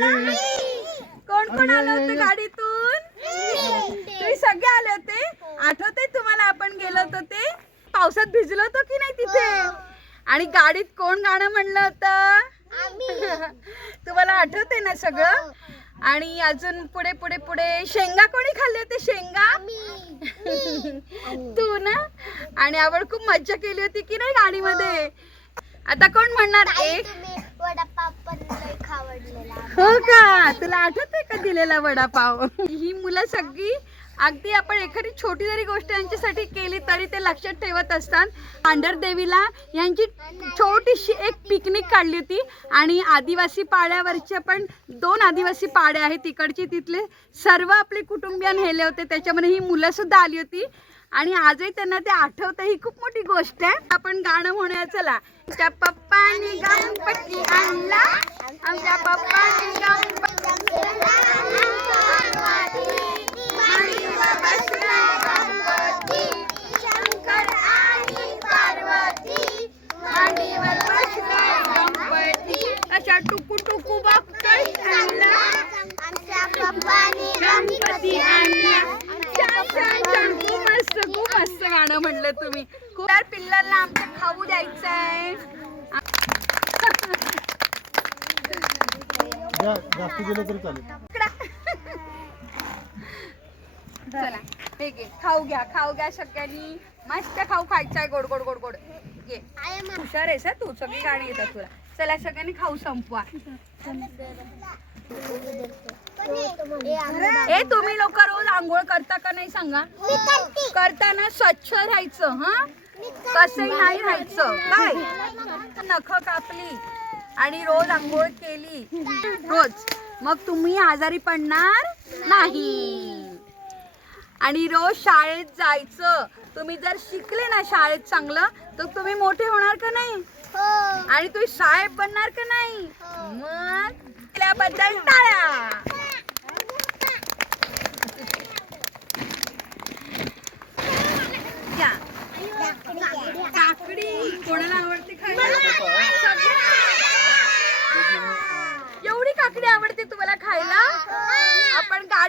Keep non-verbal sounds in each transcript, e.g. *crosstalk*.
कोण कोण आलं होतं गाडीतून? तुम्ही सगळे आले होते? आठवते तुम्हाला आपण गेलो होतो ते? पावसात भिजलो होतो की नाही तिथे? आणि गाडीत कोण गाणं म्हणलं होतं? *laughs* तुम्हाला आठवते ना सगळं? आणि अजून पुढे पुढे पुढे शेंगा कोणी खाल्ले होते? शेंगा? *laughs* तू ना? आणि आवड खूप मज्जा केली होती की नाही गाडीमध्ये? आता कोण म्हणणार? एक. हो का? तुला आठवतंय का दिलेला वडापाव? ही मुलं सगळी अगदी आपण एखादी छोटी जरी गोष्ट यांच्यासाठी केली तरी ते लक्षात ठेवत असतात. पांढर देवीला यांची छोटीशी एक पिकनिक काढली होती आणि आदिवासी पाड्यावरचे पण दोन आदिवासी पाडे आहेत तिकडचे तिथले. सर्व आपले कुटुंबियान नेले होते त्याच्यामध्ये ही मुलं सुद्धा आली होती. आणि आजही त्यांना ते आठवतं ही खूप मोठी गोष्ट आहे. आपण गाणं म्हणूया चला. आमच्या पप्पानी गणपती आणला. आमच्या पप्पानी गणपती शंकर आणि पार्वती मांडीवर बसलाय गणपती अशा टुकू टुकू बघतोय आणला आमच्या पप्पानी गणपती आणला छान छान छान खूप मस्त खूप मस्त गाणं म्हणलं तुम्ही. खूप तर पिल्लांना आमच्या खाऊ द्यायचंय? जा- जास्त गेलं तरी चालेल. चला हे घे. खाऊ घ्या खाऊ घ्या सगळ्यांनी. मस्त खाऊ खायचा आहे गोड गोड गोड गोड. घे. हुशार आहेस हं? तू सगळी गाणी येतात तुला. चला सगळ्यांनी खाऊ संपवा. ए तुम्ही लोक रोज आंघोळ करता का नाही सांगा? करताना स्वच्छ राहायचं हा? कसंही नाही राहायचं. काय? नख कापली आणि रोज आंघोळ केली. रोज. मग तुम्ही आजारी पडणार नाही. आणि रोज शाळेत जायचं. तुम्ही जर शिकले ना शाळेत चांगलं तर तुम्ही मोठे होणार का नाही? आणि तुम्ही साहेब बनणार का नाही? मग त्याबद्दल टाळ्या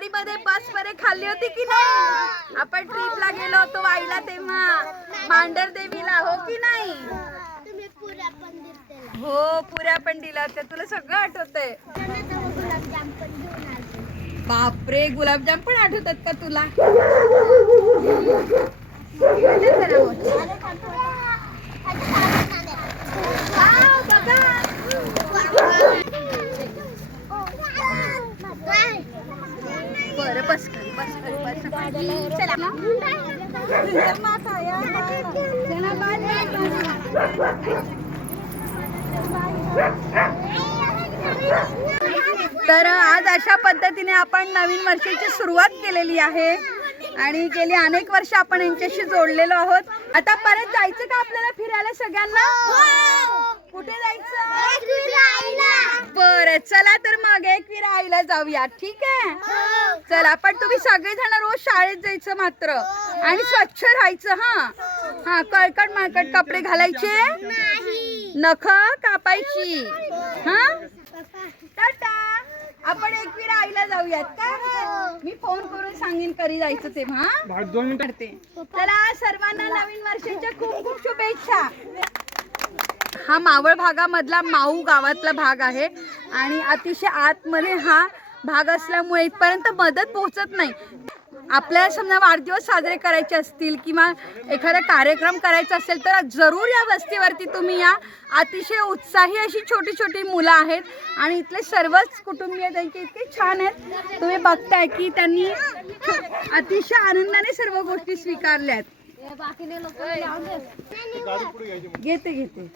गाडीमध्ये बसमध्ये खाल्ली होती की नाही? आपण ट्रिपला गेलो होतो वाईला तेव्हा. मांडर देवीला हो की नाही? हो पुऱ्या पण दिल्या होत्या. तुला सगळं आठवतंय? बापरे गुलाबजाम पण आठवतात का तुला आले जरा मग. वाव, बघा. बरं बस खाली बस खाली बस खाली. चला. चला, बाय, बाय, तर आज अशा पद्धतीने आपण नवीन वर्षाची सुरुवात केलेली आहे. आणि गेली अनेक वर्ष आपण यांच्याशी जोडलेलो आहोत. आता परत जायचं का आपल्याला फिरायला सगळ्यांना? कुठे जायचं? बरं चला तर मग एकवीर आईला जाऊया ठीक आहे? चला पण तुम्ही सगळेजण रोज शाळेत जायचं मात्र. आणि स्वच्छ राहायचं हा? हा कळकट माळकट कपडे घालायचे? नख कापायची. हा? टाटा. आपण एकवीर आईला जाऊयात का मी फोन करून सांगेन कधी जायचं तेव्हा. हा? दोन मिनिटं. करते. चला सर्वांना नवीन वर्षाच्या खूप खूप शुभेच्छा. हा मावळ भागामधला माऊ गावातला भाग आहे. आणि अतिशय आतमध्ये हा भाग असल्यामुळे इथपर्यंत मदत पोहोचत नाही. आपल्याला समजा वाढदिवस साजरे करायचे असतील किंवा एखादा कार्यक्रम करायचा असेल तर जरूर या वस्तीवरती तुम्ही या. अतिशय उत्साही अशी छोटी छोटी मुलं आहेत. आणि इथले सर्वच कुटुंबीय त्यांचे इतके छान आहेत. तुम्ही बघताय की त्यांनी अतिशय आनंदाने सर्व गोष्टी स्वीकारल्या आहेत. घेते घेते.